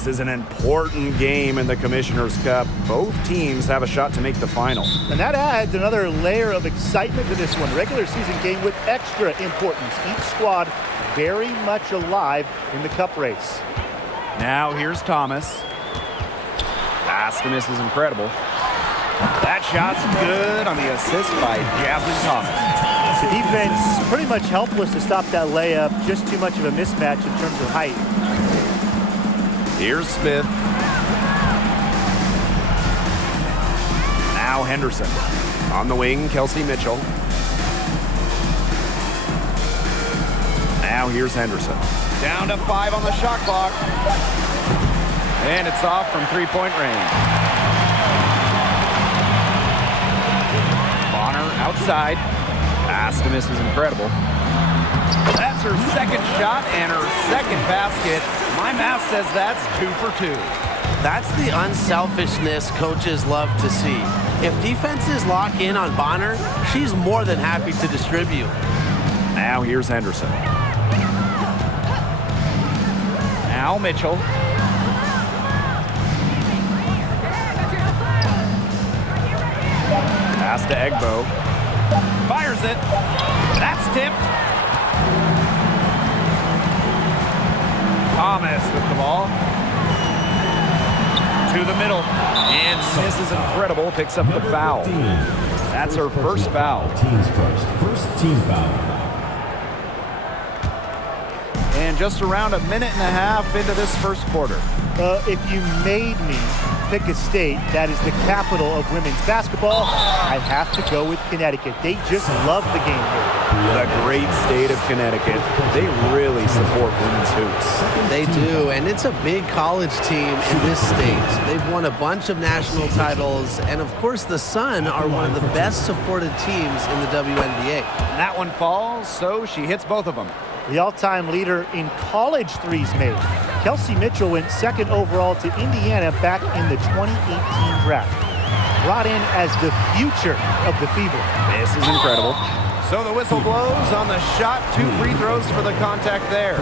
This is an important game in the Commissioner's Cup. Both teams have a shot to make the final. And that adds another layer of excitement to this one. Regular season game with extra importance. Each squad very much alive in the Cup race. Now here's Thomas. Pass to miss is incredible. That shot's good on the assist by Jasmine Thomas. The defense pretty much helpless to stop that layup. Just too much of a mismatch in terms of height. Here's Smith. Now Henderson. On the wing, Kelsey Mitchell. Now here's Henderson. Down to 5 on the shot clock. And it's off from three-point range. Bonner outside. Pass to miss is incredible. That's her second shot and her second basket. My math says that's 2 for 2. That's the unselfishness coaches love to see. If defenses lock in on Bonner, she's more than happy to distribute. Now here's Henderson. Now Mitchell. Pass to Egbo. Fires it. That's tipped. Thomas with the ball. To the middle. And this is incredible. Picks up the foul. That's her first foul. Team's first team foul. And just around a minute and a half into this first quarter. If you made me pick a state that is the capital of women's basketball, I'd have to go with Connecticut. They just love the game here. The great state of Connecticut. They really support women's hoops. They do, and it's a big college team in this state. They've won a bunch of national titles, and of course the Sun are one of the best supported teams in the WNBA. That one falls, so she hits both of them. The all-time leader in college threes made. Kelsey Mitchell went second overall to Indiana back in the 2018 draft. Brought in as the future of the Fever. This is incredible. So the whistle blows on the shot. 2 free throws for the contact there.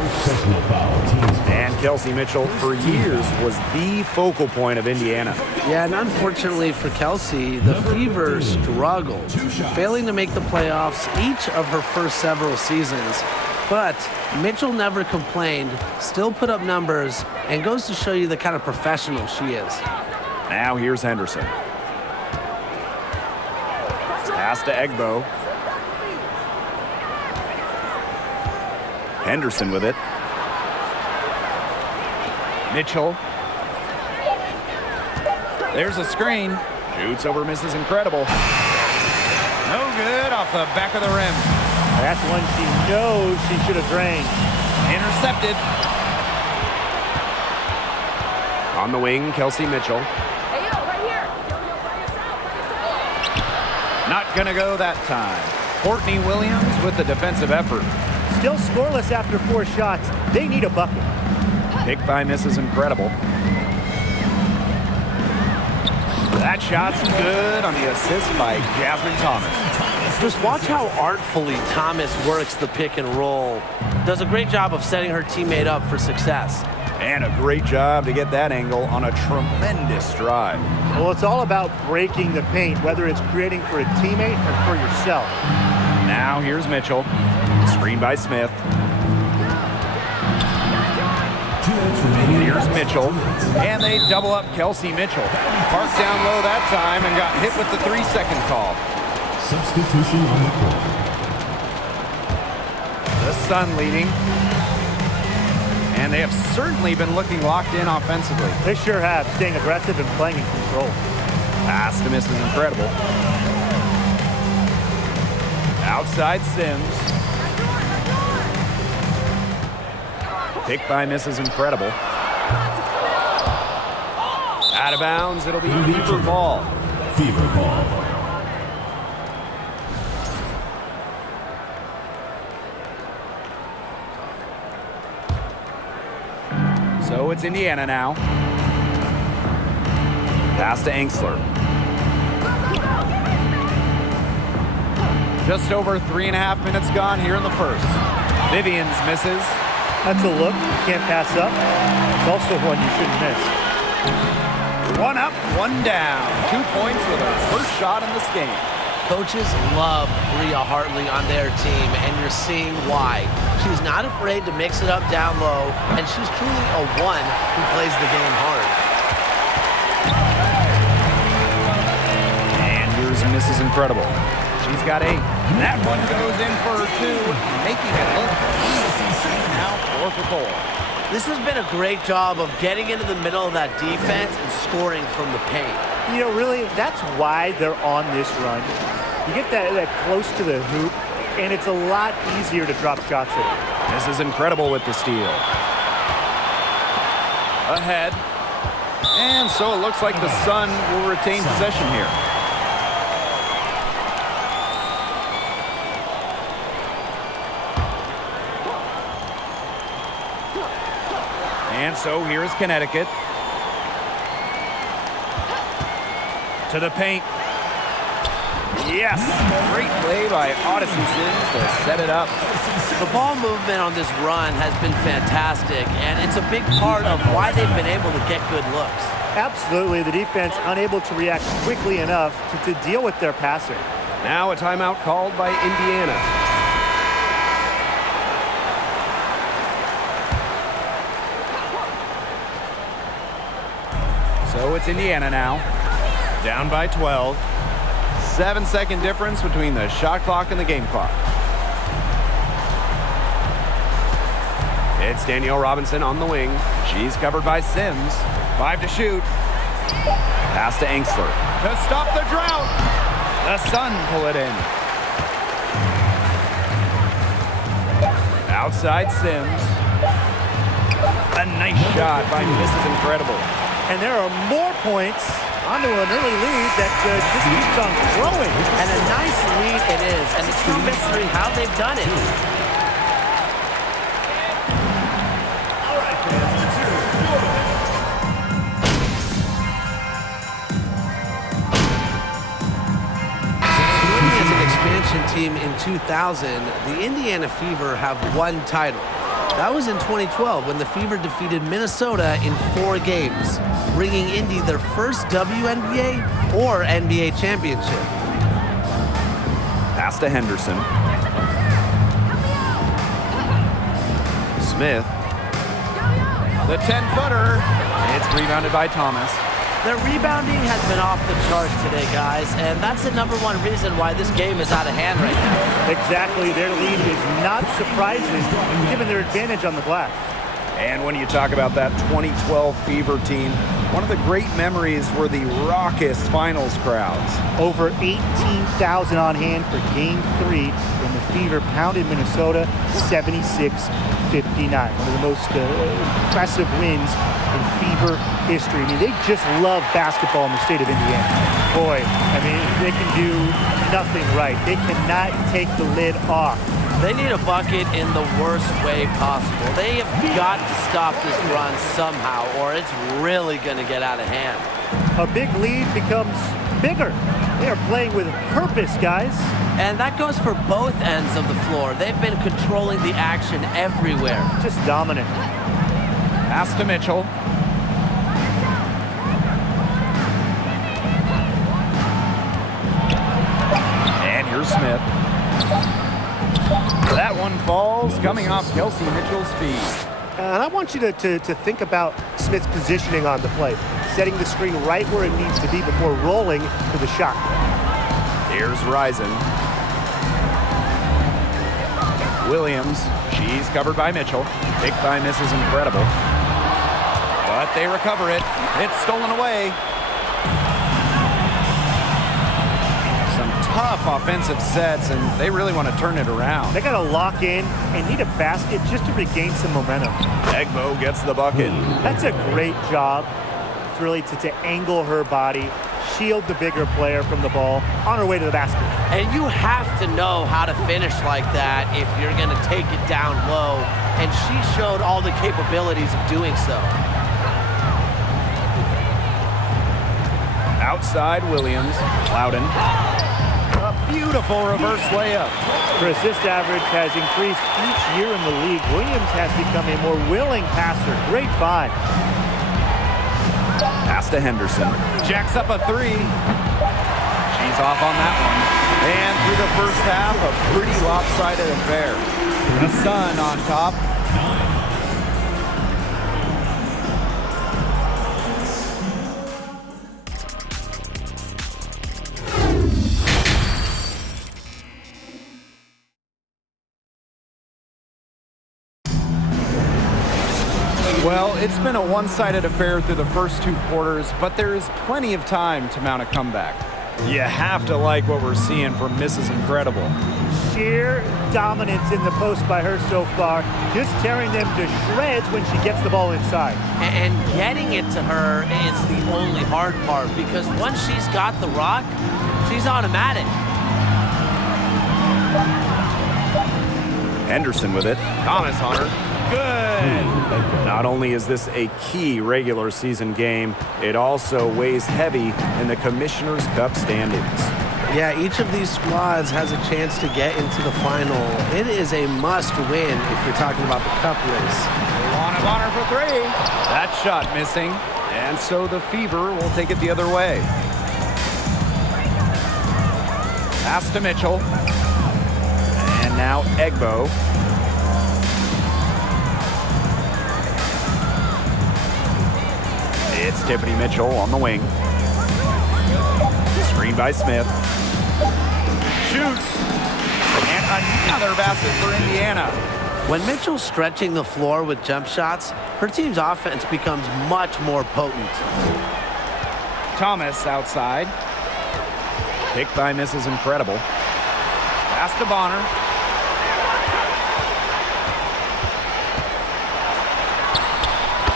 And Kelsey Mitchell, for years, was the focal point of Indiana. Yeah, and unfortunately for Kelsey, the Fever struggled, failing to make the playoffs each of her first several seasons. But Mitchell never complained, still put up numbers, and goes to show you the kind of professional she is. Now here's Henderson. Pass to Egbo. Henderson with it. Mitchell. There's a screen. Shoots over, misses, incredible. No good off the back of the rim. That's one she knows she should have drained. Intercepted. On the wing, Kelsey Mitchell. Hey, yo, right here. Yo, by yourself. Not gonna go that time. Courtney Williams with the defensive effort. Still scoreless after 4 shots. They need a bucket. Pick by miss is incredible. That shot's good on the assist by Jasmine Thomas. Just watch how artfully Thomas works the pick and roll. Does a great job of setting her teammate up for success. And a great job to get that angle on a tremendous drive. Well, it's all about breaking the paint, whether it's creating for a teammate or for yourself. Now here's Mitchell. Screen by Smith. Here's Mitchell. And they double up Kelsey Mitchell. Parked down low that time and got hit with the 3-second call. Substitution on the court. The Sun leading. And they have certainly been looking locked in offensively. They sure have, staying aggressive and playing in control. Pass to miss is incredible. Outside Sims. Pick by miss is incredible. Out of bounds, it'll be Fever ball. Fever ball. So it's Indiana now. Pass to Angsler. Just over 3.5 minutes gone here in the first. Vivians misses. That's a look. You can't pass up. also one you shouldn't miss. One up, one down. 2 points with her first shot in this game. Coaches love Rhea Hartley on their team, and you're seeing why. She's not afraid to mix it up down low, and she's truly a one who plays the game hard. And here's Mrs. Incredible. She's got 8. That one goes in for 2, making it look easy. Now 4 for 4. This has been a great job of getting into the middle of that defense and scoring from the paint. You know, really, that's why they're on this run. You get that close to the hoop, and it's a lot easier to drop shots at it. This is Incredible with the steal. Ahead. And so it looks like the Sun will retain possession here. And so here is Connecticut. To the paint. Yes! Great play by Odyssey Sims to set it up. The ball movement on this run has been fantastic, and it's a big part of why they've been able to get good looks. Absolutely, the defense unable to react quickly enough to deal with their passer. Now a timeout called by Indiana. So it's Indiana now. Down by 12. 7-second difference between the shot clock and the game clock. It's Danielle Robinson on the wing. She's covered by Sims. 5 to shoot. Pass to Engstler. To stop the drought. The Sun pull it in. Outside Sims. A nice shot by Mrs. Incredible. And there are more points onto an early lead that just keeps on growing. And a nice lead it is, and it's no mystery how they've done it. As an expansion team in 2000, the Indiana Fever have one title. That was in 2012 when the Fever defeated Minnesota in 4 games, bringing Indy their first WNBA or NBA championship. Pass to Henderson. Smith. The 10-footer. It's rebounded by Thomas. Their rebounding has been off the charts today, guys, and that's the #1 reason why this game is out of hand right now. Exactly. Their lead is not surprising given their advantage on the glass. And when you talk about that 2012 Fever team, one of the great memories were the raucous finals crowds. Over 18,000 on hand for Game 3 when the Fever pounded Minnesota 76-59. One of the most impressive wins in Fever history. I mean, they just love basketball in the state of Indiana. Boy, I mean, they can do nothing right. They cannot take the lid off. They need a bucket in the worst way possible. They have got to stop this run somehow, or it's really going to get out of hand. A big lead becomes bigger. They are playing with purpose, guys. And that goes for both ends of the floor. They've been controlling the action everywhere. Just dominant. Pass to Mitchell. And here's Smith. That one falls, coming off Kelsey Mitchell's feet. And I want you to think about Smith's positioning on the play, setting the screen right where it needs to be before rolling to the shot. Here's Risen. Williams, she's covered by Mitchell. Picked by Mrs. Incredible. But they recover it. It's stolen away. Some tough offensive sets, and they really want to turn it around. They got to lock in and need a basket just to regain some momentum. Egbo gets the bucket. That's a great job, really, to angle her body, shield the bigger player from the ball on her way to the basket. And you have to know how to finish like that if you're going to take it down low. And she showed all the capabilities of doing so. Outside Williams. Loudon. Beautiful reverse layup. Her assist average has increased each year in the league. Williams has become a more willing passer. Great find. Pass to Henderson. Jacks up a three. She's off on that one. And through the first half, a pretty lopsided affair. The Sun on top. Well, it's been a one-sided affair through the first two quarters, but there is plenty of time to mount a comeback. You have to like what we're seeing from Mrs. Incredible. Sheer dominance in the post by her so far, just tearing them to shreds when she gets the ball inside. And getting it to her is the only hard part, because once she's got the rock, she's automatic. Henderson with it. Thomas on her. Good. Not only is this a key regular season game, it also weighs heavy in the Commissioner's Cup standings. Yeah, each of these squads has a chance to get into the final. It is a must-win if you're talking about the Cup race. Bonner for three. That shot missing, and so the Fever will take it the other way. Pass to Mitchell. And now Egbo. It's Tiffany Mitchell on the wing. Screen by Smith. Shoots. And another basket for Indiana. When Mitchell's stretching the floor with jump shots, her team's offense becomes much more potent. Thomas outside. Picked by Mrs. Incredible. Pass to Bonner.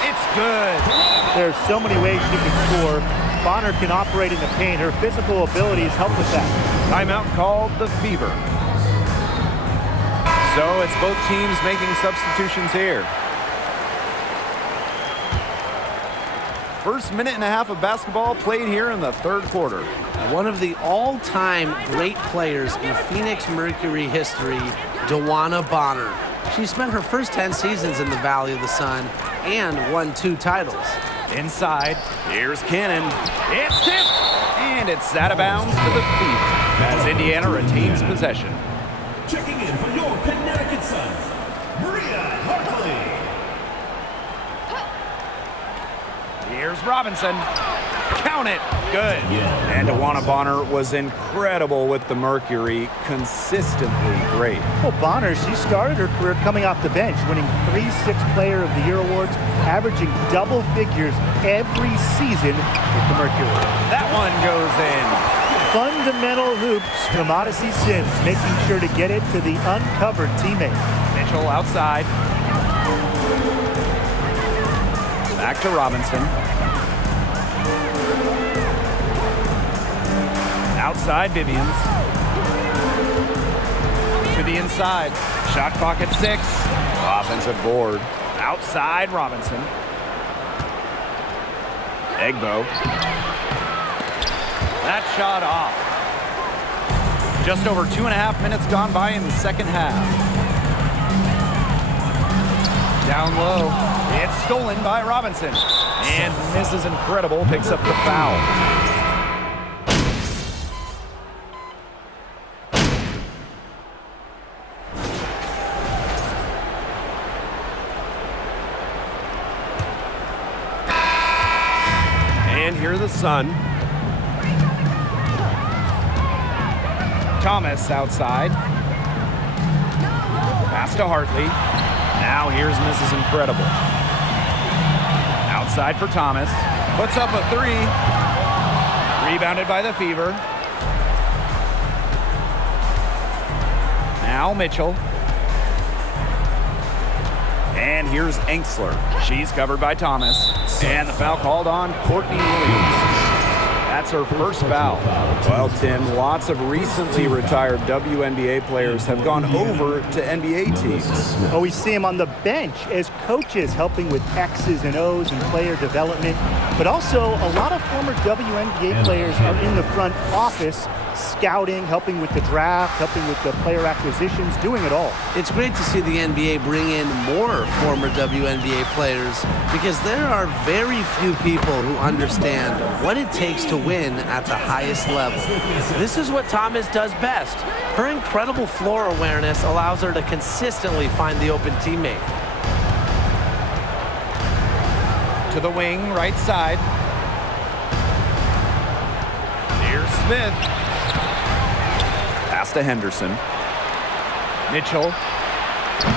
It's good. There's so many ways she can score. Bonner can operate in the paint. Her physical abilities help with that. Timeout called the Fever. So it's both teams making substitutions here. First minute and a half of basketball played here in the third quarter. One of the all-time great players in Phoenix Mercury history, DeWanna Bonner. She spent her first 10 seasons in the Valley of the Sun and won 2 titles. Inside, here's Cannon. It's tipped, and it's out of bounds to the Fever as Indiana retains possession. Checking in for your Connecticut Suns, Maria Hartley. Here's Robinson. Count it. Good. And DeWanna Bonner was incredible with the Mercury, consistently great. Well, Bonner, she started her career coming off the bench, winning 3 Sixth Player of the Year awards, averaging double figures every season with the Mercury. That one goes in. Fundamental hoops from Odyssey Sims, making sure to get it to the uncovered teammate. Mitchell outside. Back to Robinson. Outside Vivians. To the inside. Shot clock at 6. Offensive board. Outside Robinson. Egbo. That shot off. Just over 2.5 minutes gone by in the second half. Down low. It's stolen by Robinson. And Mrs. Incredible picks up the foul. And here the Sun. Thomas outside. Pass to Hartley. Now here's Mrs. Incredible. Outside for Thomas. Puts up a 3. Rebounded by the Fever. Now Mitchell. And here's Enksler. She's covered by Thomas. And the foul called on Courtney Williams. That's her first foul. Well, Tim, lots of recently retired WNBA players have gone over to NBA teams. Oh, we see him on the bench as coaches helping with X's and O's and player development. But also, a lot of former WNBA players are in the front office scouting, helping with the draft, helping with the player acquisitions, doing it all. It's great to see the NBA bring in more former WNBA players because there are very few people who understand what it takes to win at the highest level. This is what Thomas does best. Her incredible floor awareness allows her to consistently find the open teammate. To the wing, right side. Here's Smith. Pass to Henderson. Mitchell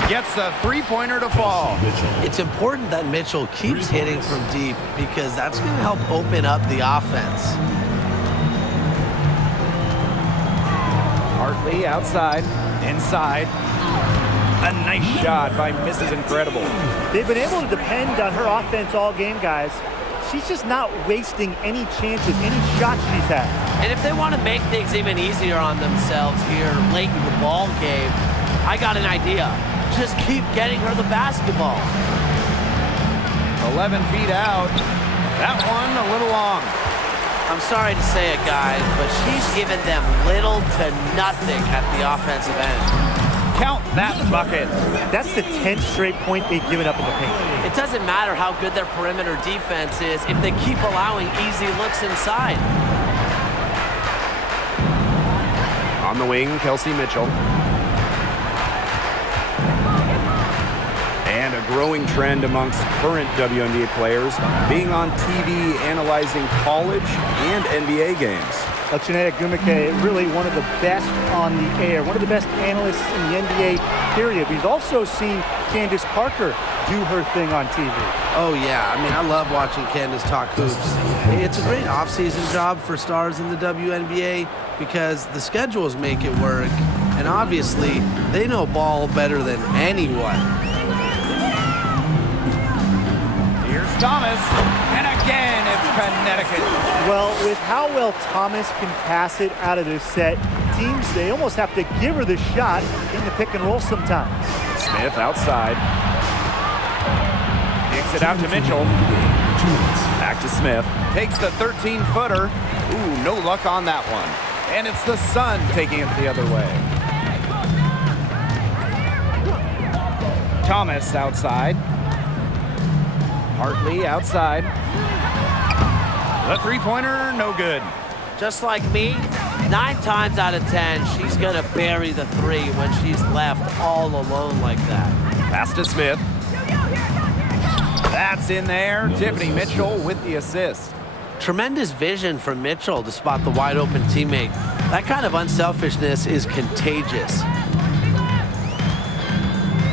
gets the three-pointer to fall. It's important that Mitchell keeps hitting from deep because that's going to help open up the offense. Hartley outside, inside. A nice shot by Mrs. Incredible. They've been able to depend on her offense all game, guys. She's just not wasting any chances, any shots she's had. And if they want to make things even easier on themselves here late in the ball game, I got an idea. Just keep getting her the basketball. 11 feet out. That one a little long. I'm sorry to say it, guys, but she's given them little to nothing at the offensive end. Count that bucket. That's the 10th straight point they've given up in the paint. It doesn't matter how good their perimeter defense is if they keep allowing easy looks inside. On the wing, Kelsey Mitchell. And a growing trend amongst current WNBA players being on TV analyzing college and NBA games. Chinea Gumike, really one of the best on the air, one of the best analysts in the NBA, period. We've also seen Candace Parker do her thing on TV. Oh, yeah. I mean, I love watching Candace talk hoops. It's a great offseason job for stars in the WNBA because the schedules make it work, and obviously, they know ball better than anyone. Here's Thomas, and again, it's Connecticut. Well, with how well Thomas can pass it out of the set, teams, they almost have to give her the shot in the pick and roll sometimes. Smith outside. Kicks it out to Mitchell. Back to Smith. Takes the 13-footer. Ooh, no luck on that one. And it's the Sun taking it the other way. Thomas outside. Hartley outside. The three-pointer, no good. Just like me, 9 times out of 10, she's going to bury the three when she's left all alone like that. Pass to Smith. That's in there. Tiffany Mitchell with the assist. Tremendous vision from Mitchell to spot the wide open teammate. That kind of unselfishness is contagious.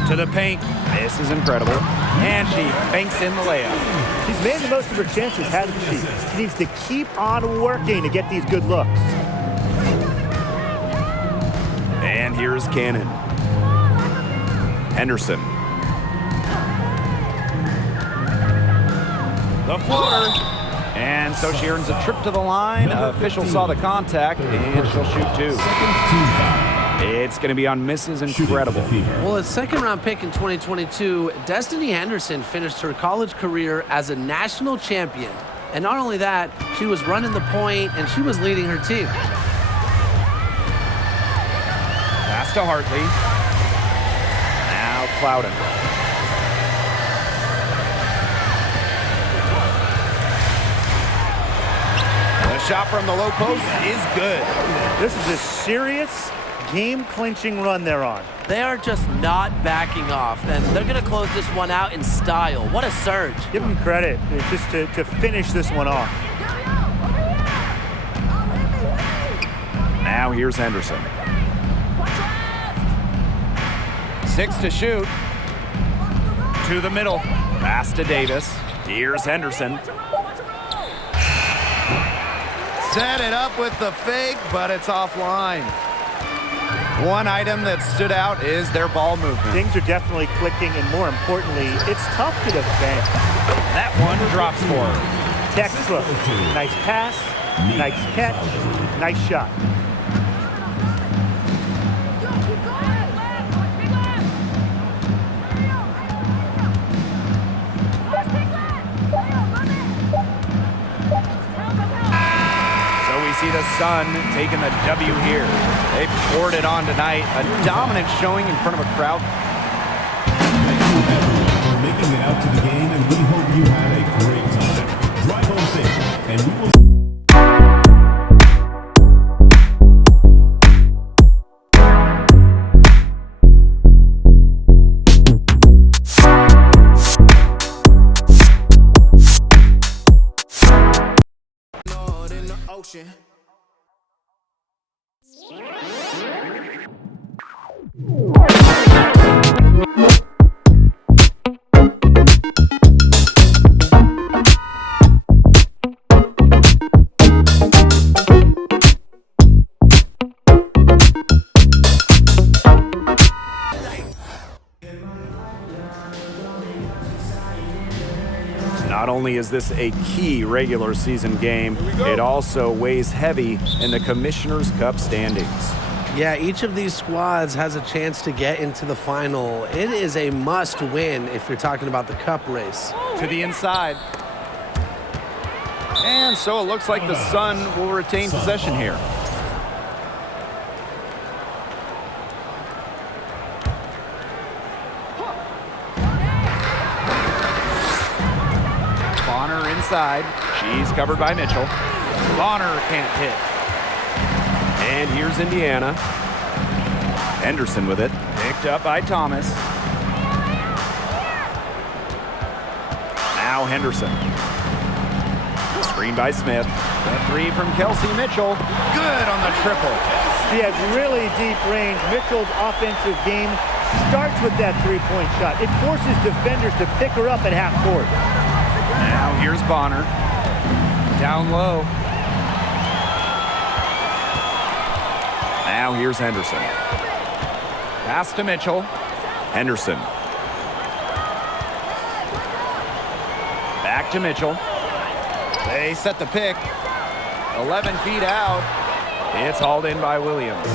To the paint. This is incredible. And she banks in the layup. She's made the most of her chances, hasn't she? She needs to keep on working to get these good looks. And here's Cannon. Henderson. The floater. And so she earns a trip to the line. Official saw the contact, and she'll shoot two. It's going to be on Mrs. Incredible. Well, a second-round pick in 2022, Destiny Henderson finished her college career as a national champion. And not only that, she was running the point, and she was leading her team. Pass to Hartley. Now Clouden. The shot from the low post is good. This is a serious game-clinching run they're on. They are just not backing off, and they're going to close this one out in style. What a surge. Give them credit just to finish this one off. Now here's Henderson. 6 to shoot. To the middle. Pass to Davis. Here's Henderson. Set it up with the fake, but it's offline. One item that stood out is their ball movement. Things are definitely clicking, and more importantly, it's tough to defend. That one drops for her. Textbook. Nice pass, nice catch, nice shot. the Sun taking the W here. They poured it on tonight. A dominant showing in front of a crowd. Thank you everyone for making it out to the game, and we hope you had a great time. Drive home safe, and we will ocean. Not only is this a key regular season game, it also weighs heavy in the Commissioner's Cup standings. Yeah, each of these squads has a chance to get into the final. It is a must win if you're talking about the cup race. To the inside. And so it looks like the Sun will retain possession here. Bonner inside. She's covered by Mitchell. Bonner can't hit. And here's Indiana. Henderson with it. Picked up by Thomas. Now Henderson. Screen by Smith. A three from Kelsey Mitchell. Good on the triple. He has really deep range. Mitchell's offensive game starts with that three-point shot. It forces defenders to pick her up at half court. Now here's Bonner. Down low. Now here's Henderson. Pass to Mitchell. Henderson. Back to Mitchell. They set the pick. 11 feet out. It's hauled in by Williams.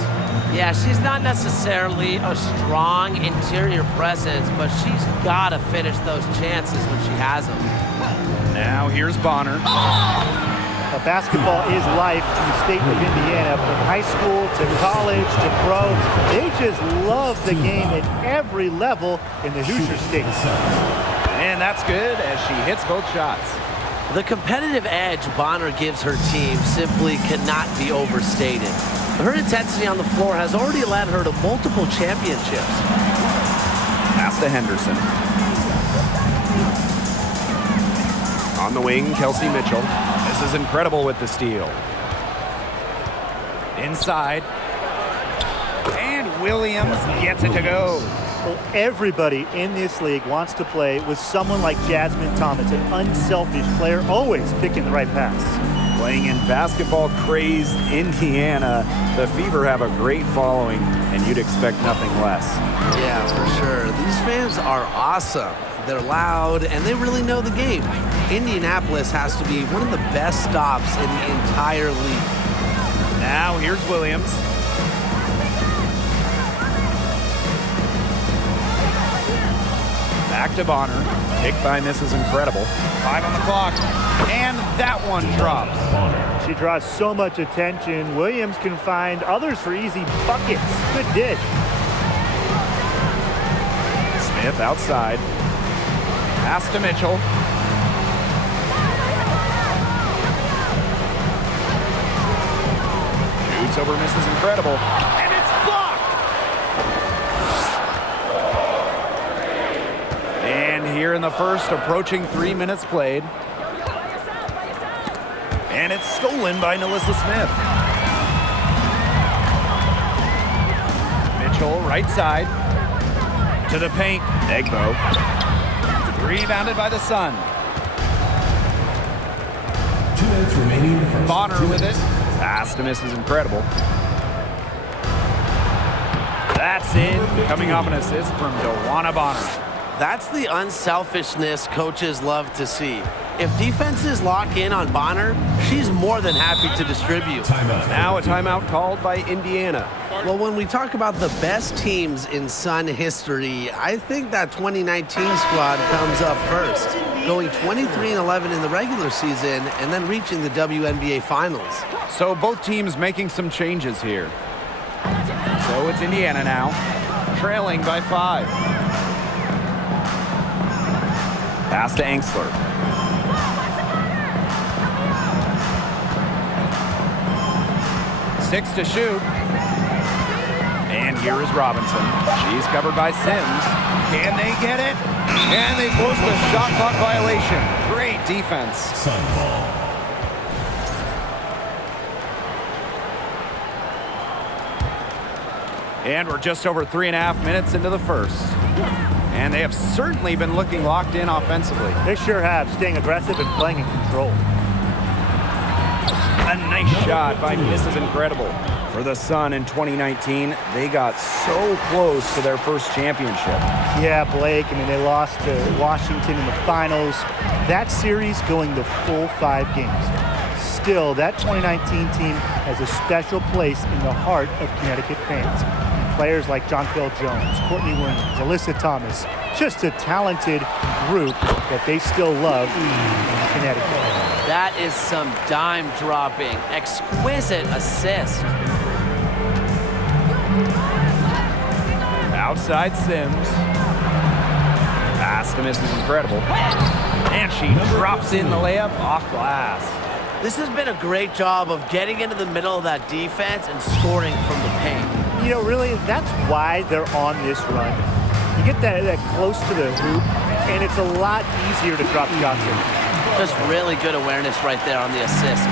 Yeah, she's not necessarily a strong interior presence, but she's got to finish those chances when she has them. Now here's Bonner. Basketball is life in the state of Indiana, from high school to college to pro. They just love the game at every level in the Hoosier State. And that's good as she hits both shots. The competitive edge Bonner gives her team simply cannot be overstated. Her intensity on the floor has already led her to multiple championships. Pass to Henderson. On the wing, Kelsey Mitchell. This is incredible with the steal. Inside. And Williams gets it to go. Well, everybody in this league wants to play with someone like Jasmine Thomas, an unselfish player, always picking the right pass. Playing in basketball-crazed Indiana, the Fever have a great following, and you'd expect nothing less. Yeah, for sure. These fans are awesome. They're loud, and they really know the game. Indianapolis has to be one of the best stops in the entire league. Now here's Williams. Back to Bonner. Pick by Mrs. Incredible. 5 on the clock. And that one drops. She draws so much attention. Williams can find others for easy buckets. Good dish. Smith outside. Pass to Mitchell. Shoots over Mrs. Incredible. And it's blocked! And here in the first, approaching 3 minutes played. And it's stolen by Nalissa Smith. Mitchell, right side. To the paint. Egbo. Rebounded by the Sun. 2 minutes remaining in the first. Bonner with it. Pass to Mrs. Incredible. That's in. Coming off an assist from Dewana Bonner. That's the unselfishness coaches love to see. If defenses lock in on Bonner, she's more than happy to distribute. Timeout. Now a timeout called by Indiana. Well, when we talk about the best teams in Sun history, I think that 2019 squad comes up first, going 23-11 in the regular season and then reaching the WNBA Finals. So both teams making some changes here. So it's Indiana now, trailing by 5. Pass to Engstler. Six to shoot. And here is Robinson. She's covered by Sims. Can they get it? And they force the shot clock violation. Great defense. Sun ball. And we're just over 3.5 minutes into the first. And they have certainly been looking locked in offensively. They sure have, staying aggressive and playing in control. A nice shot by Mrs. Incredible. For the Sun in 2019, they got so close to their first championship. Yeah, Blake, I mean, they lost to Washington in the finals. That series going the full 5 games. Still, that 2019 team has a special place in the heart of Connecticut fans. Players like Jonquel Jones, Courtney Williams, Alyssa Thomas, just a talented group that they still love in Connecticut. That is some dime dropping, exquisite assist. Outside Sims. Pass to Mrs. Incredible. And she drops in the layup off glass. This has been a great job of getting into the middle of that defense and scoring from the paint. You know, really, that's why they're on this run. You get that close to the hoop, and it's a lot easier to drop shots in. Just really good awareness right there on the assist.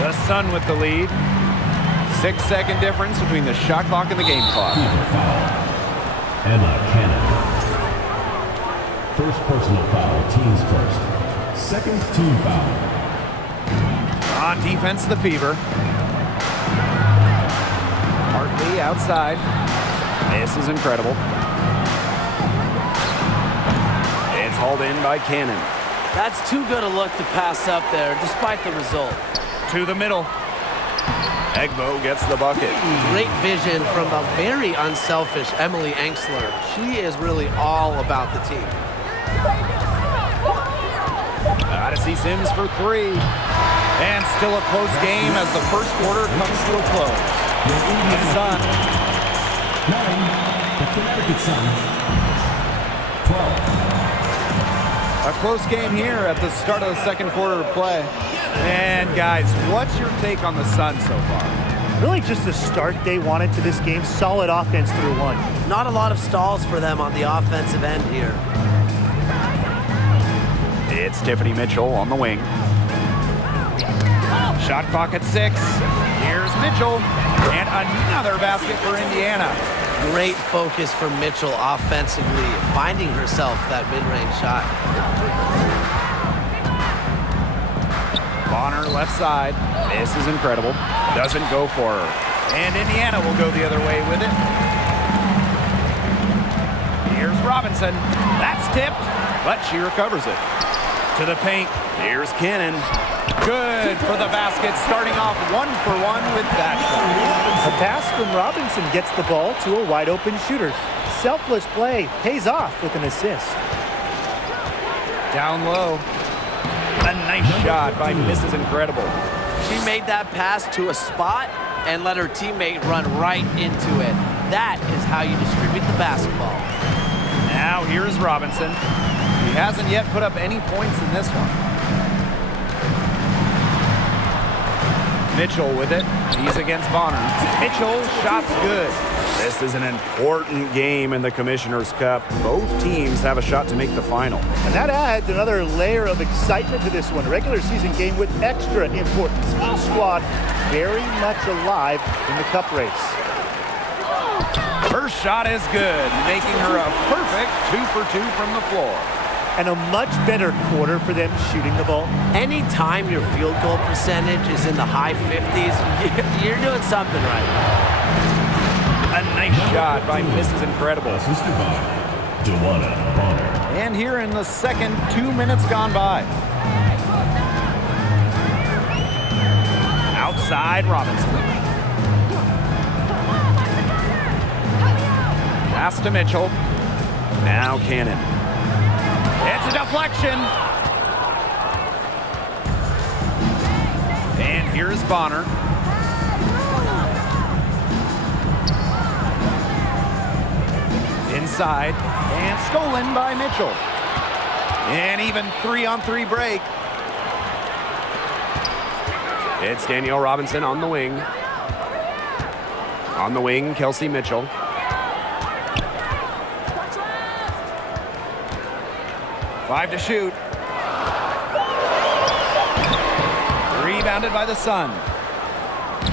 The Sun with the lead. 6-second difference between the shot clock and the game clock. Emma Cannon. First personal foul, teams first. Second team foul. On defense, the Fever. Hartley outside. This is Incredible. It's hauled in by Cannon. That's too good a look to pass up there, despite the result. To the middle. Egbo gets the bucket. Great vision from a very unselfish Emily Engstler. She is really all about the team. Gotta see Sims for 3. And still a close game as the first quarter comes to a close. The Sun. 9. The Connecticut Sun. 12. A close game here at the start of the second quarter of play. And guys, what's your take on the Sun so far? Really just the start they wanted to this game. Solid offense through 1. Not a lot of stalls for them on the offensive end here. It's Tiffany Mitchell on the wing. Shot clock at 6. Here's Mitchell. And another basket for Indiana. Great focus from Mitchell offensively, finding herself that mid-range shot. Bonner left side. This is Incredible. Doesn't go for her. And Indiana will go the other way with it. Here's Robinson. That's tipped, but she recovers it. To the paint. Here's Cannon. Good for the basket, starting off 1-for-1 with that shot. A pass from Robinson gets the ball to a wide-open shooter. Selfless play pays off with an assist. Down low. A nice shot by Mrs. Incredible. She made that pass to a spot and let her teammate run right into it. That is how you distribute the basketball. Now here's Robinson. He hasn't yet put up any points in this one. Mitchell with it. She's against Bonner. Mitchell, shot's good. This is an important game in the Commissioner's Cup. Both teams have a shot to make the final. And that adds another layer of excitement to this one. Regular season game with extra importance. Each squad very much alive in the cup race. Her shot is good, making her a perfect 2-for-2 from the floor. And a much better quarter for them shooting the ball. Anytime your field goal percentage is in the high 50s, you're doing something right. A nice shot by Mrs. Incredible. Assisted by Joanna Bonner. And here in the second, 2 minutes gone by. Outside Robinson. Pass to Mitchell. Now Cannon. It's a deflection. And here's Bonner. Inside. And stolen by Mitchell. And even 3-on-3 break. It's Danielle Robinson on the wing. On the wing, Kelsey Mitchell. Five to shoot. Rebounded by the Sun.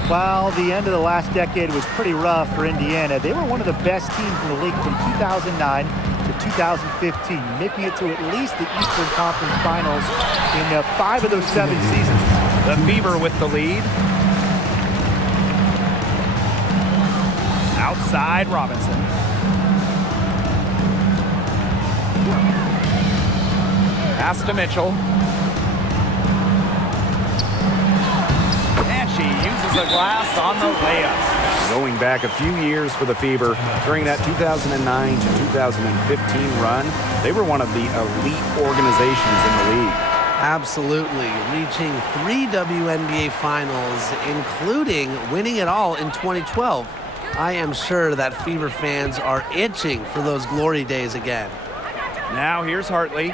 While the end of the last decade was pretty rough for Indiana, they were one of the best teams in the league from 2009 to 2015, making it to at least the Eastern Conference Finals in 5 of those 7 seasons. The Fever with the lead. Outside Robinson. Pass to Mitchell. And she uses the glass on the layup. Going back a few years for the Fever, during that 2009 to 2015 run, they were one of the elite organizations in the league. Absolutely, reaching 3 WNBA finals, including winning it all in 2012. I am sure that Fever fans are itching for those glory days again. Now here's Hartley.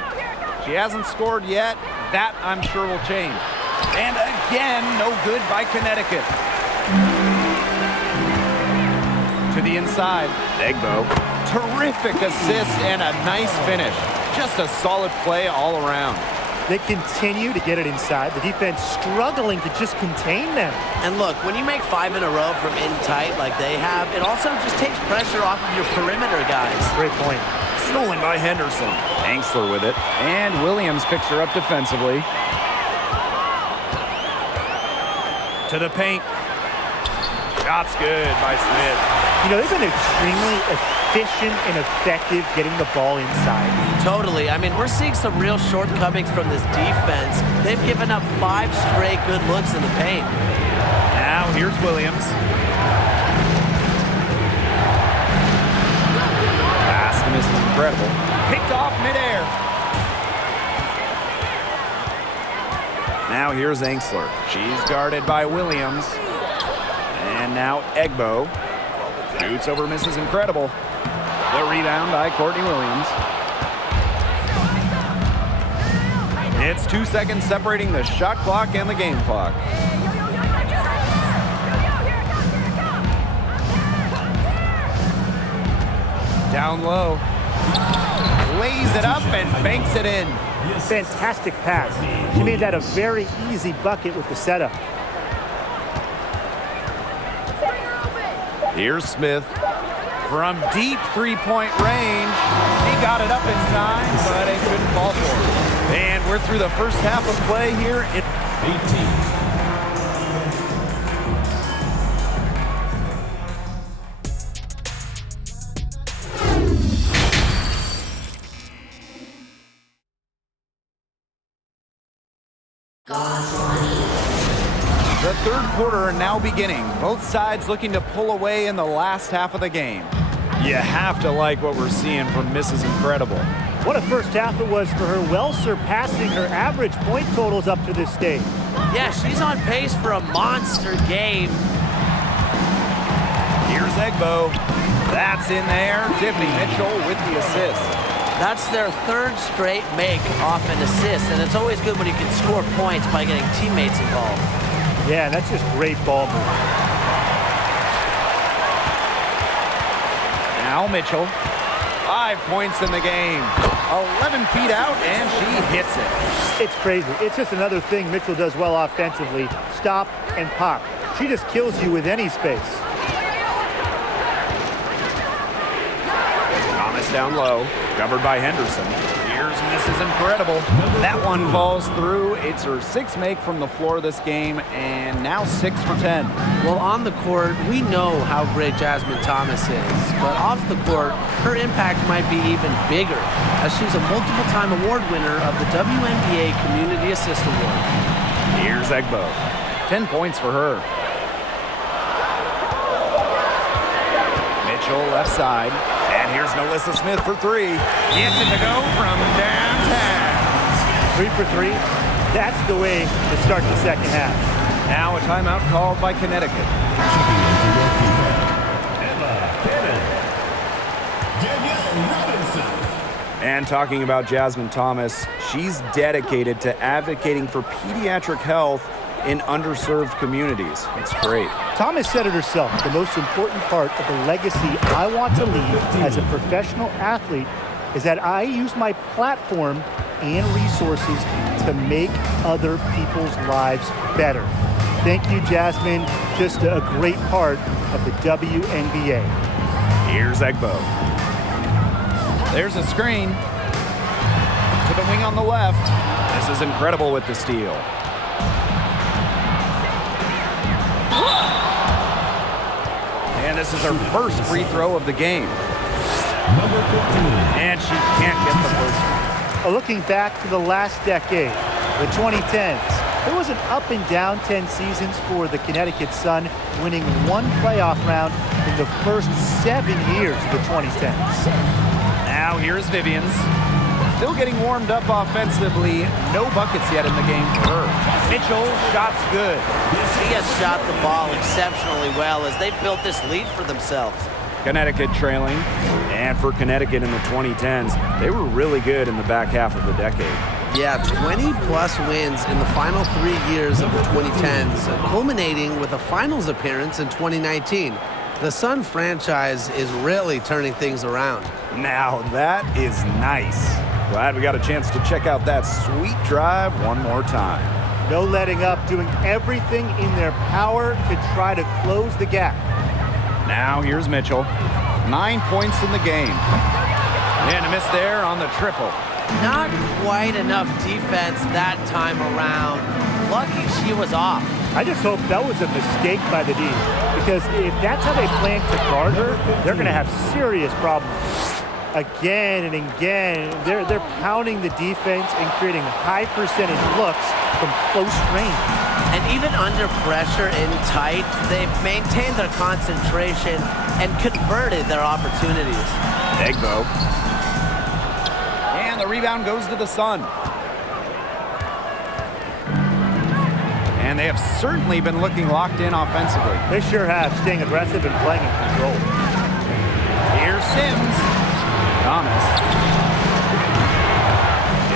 She hasn't scored yet. That, I'm sure, will change. And again, no good by Connecticut. To the inside, Egbo. Terrific assist and a nice finish. Just a solid play all around. They continue to get it inside. The defense struggling to just contain them. And look, when you make 5 in a row from in tight like they have, it also just takes pressure off of your perimeter guys. Great point. Stolen by Henderson. Angsler with it. And Williams picks her up defensively. To the paint. Shot's good by Smith. You know, they've been extremely efficient and effective getting the ball inside. Totally. I mean, we're seeing some real shortcomings from this defense. They've given up 5 straight good looks in the paint. Now here's Williams. Pass to Mrs. Incredible. Picked off midair. Now here's Angsler. She's guarded by Williams. And now Egbo. Shoots over Mrs. Incredible. The rebound by Courtney Williams. It's 2 seconds separating the shot clock and the game clock. Down low. Lays it up and banks it in. Fantastic pass. She made that a very easy bucket with the setup. Here's Smith from deep three-point range. He got it up in time, but it couldn't fall for him. And we're through the first half of play here. 18. The third quarter now beginning. Both sides looking to pull away in the last half of the game. You have to like what we're seeing from Mrs. Incredible. What a first half it was for her, well surpassing her average point totals up to this stage. Yeah, she's on pace for a monster game. Here's Egbo. That's in there. Tiffany Mitchell with the assist. That's their 3rd straight make off an assist, and it's always good when you can score points by getting teammates involved. Yeah, that's just great ball movement. Now Mitchell. 5 points in the game. 11 feet out, and she hits it. It's crazy. It's just another thing Mitchell does well offensively. Stop and pop. She just kills you with any space. Thomas down low, covered by Henderson. Here's Mrs. Incredible. That one falls through. It's her 6th make from the floor this game, and now 6 for 10. Well, on the court, we know how great Jasmine Thomas is, but off the court, her impact might be even bigger, as she's a multiple-time award winner of the WNBA Community Assist Award. Here's Egbo. 10 points for her. Mitchell left side. And here's Melissa Smith for three. Gets it to go from downtown. 3 for 3. That's the way to start the second half. Now a timeout called by Connecticut. Checking in for your female. Emma Cannon. Danielle Robinson. And talking about Jasmine Thomas, she's dedicated to advocating for pediatric health in underserved communities. It's great. Thomas said it herself. The most important part of the legacy I want to leave as a professional athlete is that I use my platform and resources to make other people's lives better. Thank you, Jasmine. Just a great part of the WNBA. Here's Egbo. There's a screen to the wing on the left. This is incredible with the steal. And this is her first free throw of the game. Number 15. And she can't get the first one. Looking back to the last decade, the 2010s, it was an up and down 10 seasons for the Connecticut Sun, winning one playoff round in the first 7 years of the 2010s. Now here's Vivians. Still getting warmed up offensively. No buckets yet in the game for her. Mitchell, shots good. She has shot the ball exceptionally well as they built this lead for themselves. Connecticut trailing. And for Connecticut in the 2010s, they were really good in the back half of the decade. Yeah, 20-plus wins in the final 3 years of the 2010s, culminating with a finals appearance in 2019. The Sun franchise is really turning things around. Now that is nice. Glad we got a chance to check out that sweet drive one more time. No letting up, doing everything in their power to try to close the gap. Now here's Mitchell. 9 points in the game. And a miss there on the triple. Not quite enough defense that time around. Lucky she was off. I just hope that was a mistake by the D, because if that's how they plan to guard her, they're going to have serious problems. Again and again, they're pounding the defense and creating high percentage looks from close range. And even under pressure in tight, they've maintained their concentration and converted their opportunities. Egbo. And the rebound goes to the Sun. And they have certainly been looking locked in offensively. They sure have, staying aggressive and playing in control. Here's Sims. Thomas.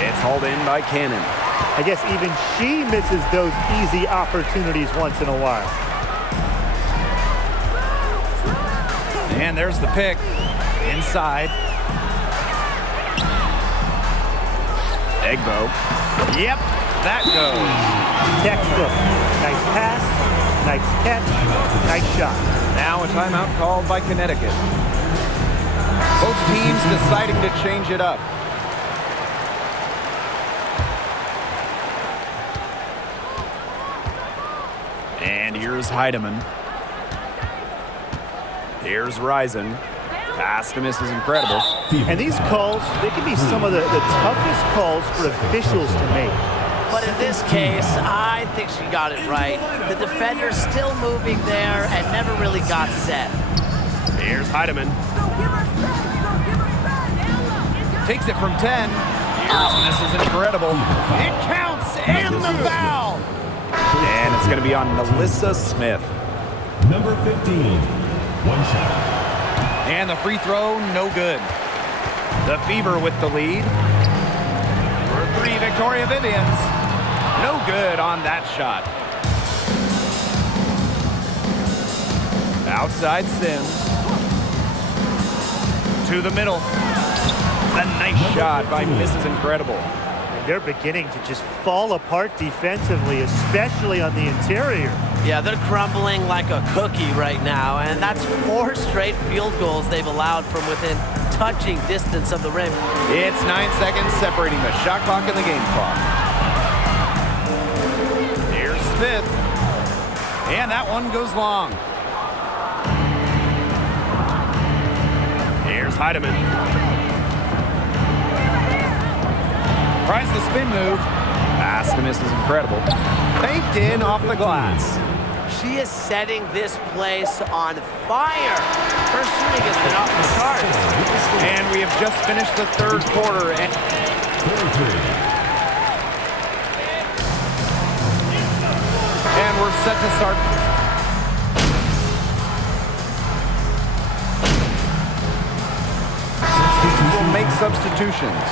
It's hauled in by Cannon. I guess even she misses those easy opportunities once in a while. And there's the pick. Inside. Egbo. Yep, that goes. Textbook. Nice pass, nice catch, nice shot. Now a timeout called by Connecticut. Both teams deciding to change it up. And here's Heidemann. Here's Risen. Pass to miss is incredible. And these calls, they can be some of the toughest calls for officials to make. But in this case, I think she got it right. The defender's still moving there and never really got set. Here's Heidemann. Takes it from 10. Here's this is incredible. It counts and the foul. And it's going to be on Melissa Smith. Number 15. One shot. And the free throw, no good. The Fever with the lead. For three, Victoria Vivians. No good on that shot. Outside Sims. To the middle. A nice shot by Mrs. Incredible. They're beginning to just fall apart defensively, especially on the interior. Yeah, they're crumbling like a cookie right now, and that's 4 straight field goals they've allowed from within touching distance of the rim. It's 9 seconds separating the shot clock and the game clock. Here's Smith. And that one goes long. Here's Heidemann. Tries the spin move. Pass to miss is incredible. Faked in off the glass. She is setting this place on fire. Her shooting has been off the charts. And we have just finished the third quarter. And we're set to start. We'll make substitutions.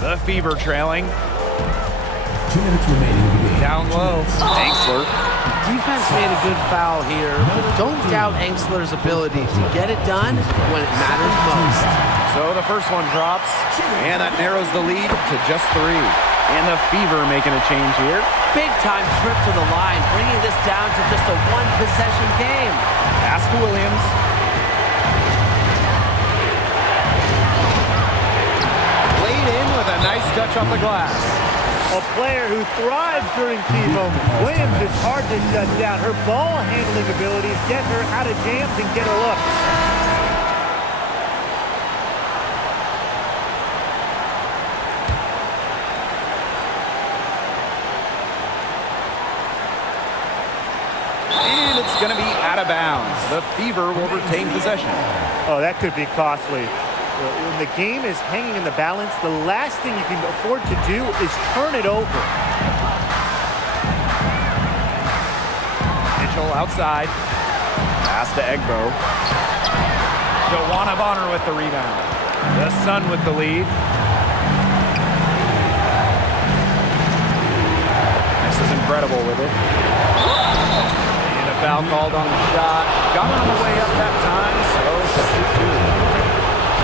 The Fever trailing. 2 minutes remaining in the game. Down low. Angstler. Defense made a good foul here, but don't doubt Angstler's ability to get it done when it matters most. So the first one drops, and that narrows the lead to just 3. And the Fever making a change here. Big time trip to the line, bringing this down to just a one-possession game. Pass to Williams. Laid in with a nice touch off the glass. A player who thrives during key moments. Williams is hard to shut down. Her ball handling abilities get her out of jams and get her looks. And it's going to be out of bounds. The Fever will retain possession. Oh, that could be costly. When the game is hanging in the balance, the last thing you can afford to do is turn it over. Mitchell outside. Pass to Egbo. Joanna Bonner with the rebound. The Sun with the lead. This is incredible with it. And a foul called on the shot. Got on the way up that time, so substitute.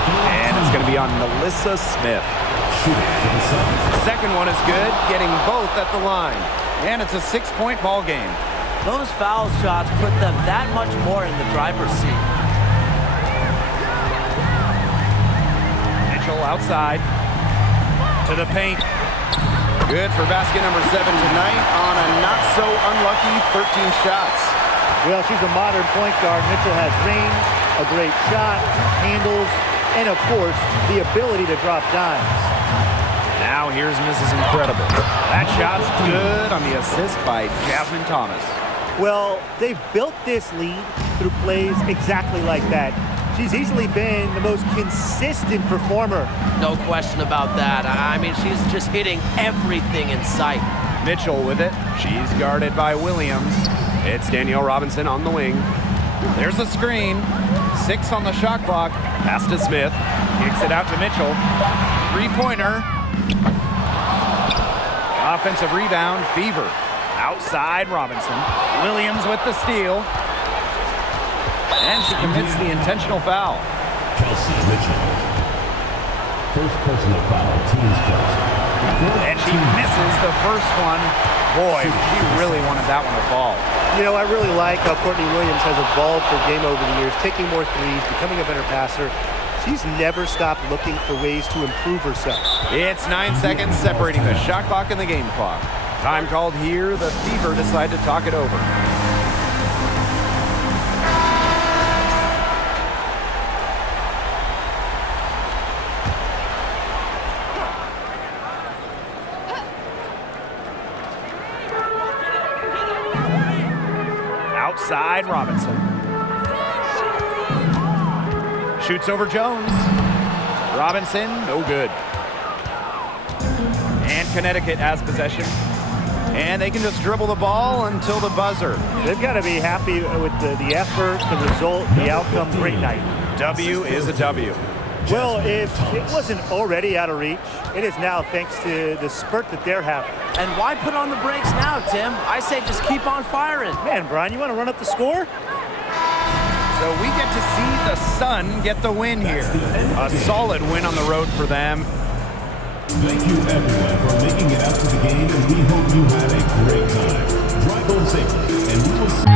And it's going to be on Melissa Smith. Second one is good, getting both at the line. And it's a 6-point ball game. Those foul shots put them that much more in the driver's seat. Mitchell outside to the paint. Good for basket number 7 tonight on a not-so-unlucky 13 shots. Well, she's a modern point guard. Mitchell has range, a great shot, handles, and of course, the ability to drop dimes. Now here's Mrs. Incredible. That shot's good on the assist by Jasmine Thomas. Well, they've built this lead through plays exactly like that. She's easily been the most consistent performer. No question about that. I mean, she's just hitting everything in sight. Mitchell with it. She's guarded by Williams. It's Danielle Robinson on the wing. There's a screen. 6 on the shot clock. Pass to Smith. Kicks it out to Mitchell. 3-pointer. Offensive rebound, Fever. Outside Robinson. Williams with the steal. And she commits the intentional foul. Kelsey Mitchell. First personal foul, team's first. And she misses the first one. Boy, she really wanted that one to fall. You know, I really like how Courtney Williams has evolved her game over the years, taking more threes, becoming a better passer. She's never stopped looking for ways to improve herself. It's 9 seconds separating the shot clock and the game clock. Time called here. The Fever decide to talk it over. Outside Robinson. Shoots over Jones. Robinson, no good. And Connecticut has possession. And they can just dribble the ball until the buzzer. They've got to be happy with the effort, the result, the outcome. Great night. W is a W. Well, if it wasn't already out of reach, it is now thanks to the spurt that they're having. And why put on the brakes now, Tim? I say just keep on firing. Man, Brian, you want to run up the score? So we get to see the Sun get the win here. A solid win on the road for them. Thank you, everyone, for making it out to the game, and we hope you had a great time. Drive home safely, and we will see